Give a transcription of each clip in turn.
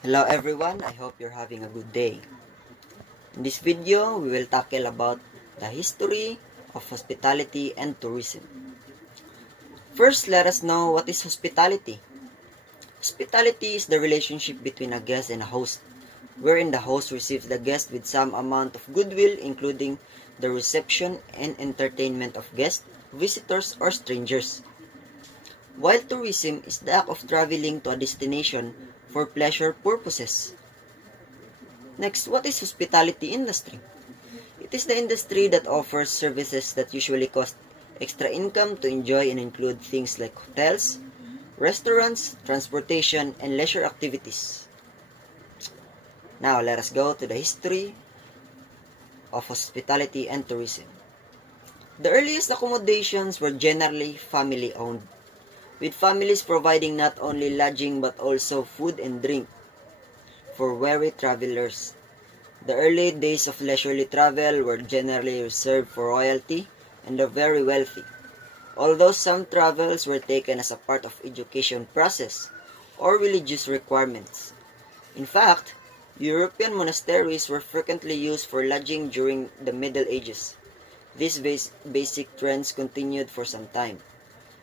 Hello everyone, I hope you're having a good day. In this video, we will tackle about the history of hospitality and tourism. First, let us know what is hospitality. Hospitality is the relationship between a guest and a host, wherein the host receives the guest with some amount of goodwill, including the reception and entertainment of guests, visitors, or strangers. While tourism is the act of traveling to a destination for pleasure purposes. Next, what is hospitality industry? It is the industry that offers services that usually cost extra income to enjoy and include things like hotels, restaurants, transportation, and leisure activities. Now, let us go to the history of hospitality and tourism. The earliest accommodations were generally family-owned, with families providing not only lodging but also food and drink for weary travelers. The early days of leisurely travel were generally reserved for royalty and the very wealthy, although some travels were taken as a part of education process or religious requirements. In fact, European monasteries were frequently used for lodging during the Middle Ages. These basic trends continued for some time,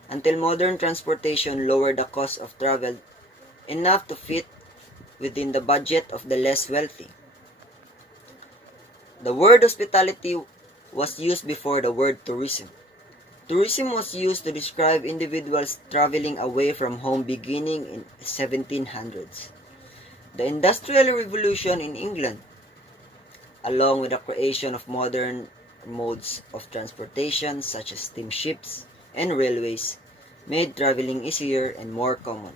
until modern transportation lowered the cost of travel enough to fit within the budget of the less wealthy. The word hospitality was used before the word tourism. Tourism was used to describe individuals traveling away from home beginning in 1700s. The Industrial Revolution in England, along with the creation of modern modes of transportation such as steamships and railways, made traveling easier and more common.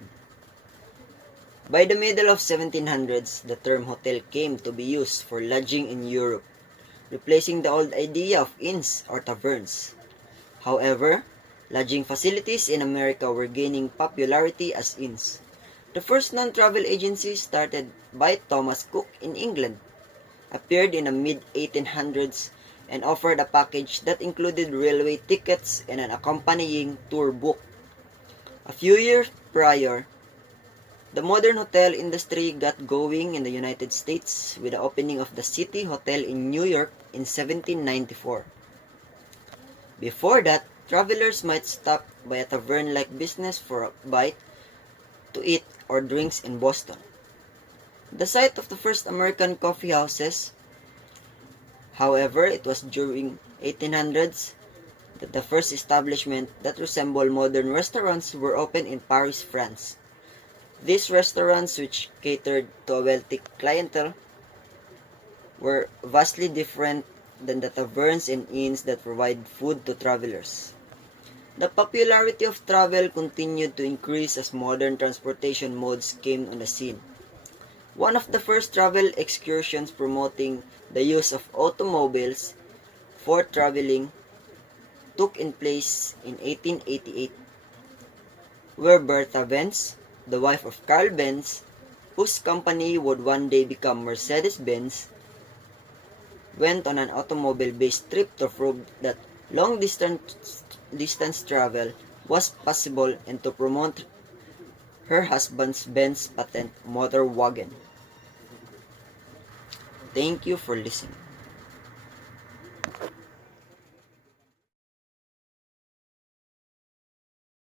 By the middle of 1700s, the term hotel came to be used for lodging in Europe, replacing the old idea of inns or taverns. However, lodging facilities in America were gaining popularity as inns. The first non-travel agency, started by Thomas Cook in England, appeared in the mid-1800s and offered a package that included railway tickets and an accompanying tour book. A few years prior, the modern hotel industry got going in the United States with the opening of the City Hotel in New York in 1794. Before that, travelers might stop by a tavern-like business for a bite to eat or drinks in Boston. The site of the first American coffee houses, however, it was during 1800s that the first establishment that resembled modern restaurants were opened in Paris, France. These restaurants, which catered to a wealthy clientele, were vastly different than the taverns and inns that provide food to travelers. The popularity of travel continued to increase as modern transportation modes came on the scene. One of the first travel excursions promoting the use of automobiles for traveling took in place in 1888, where Bertha Benz, the wife of Carl Benz, whose company would one day become Mercedes-Benz, went on an automobile-based trip to prove that long-distance travel was possible and to promote her husband's Benz patent motor wagon. Thank you for listening.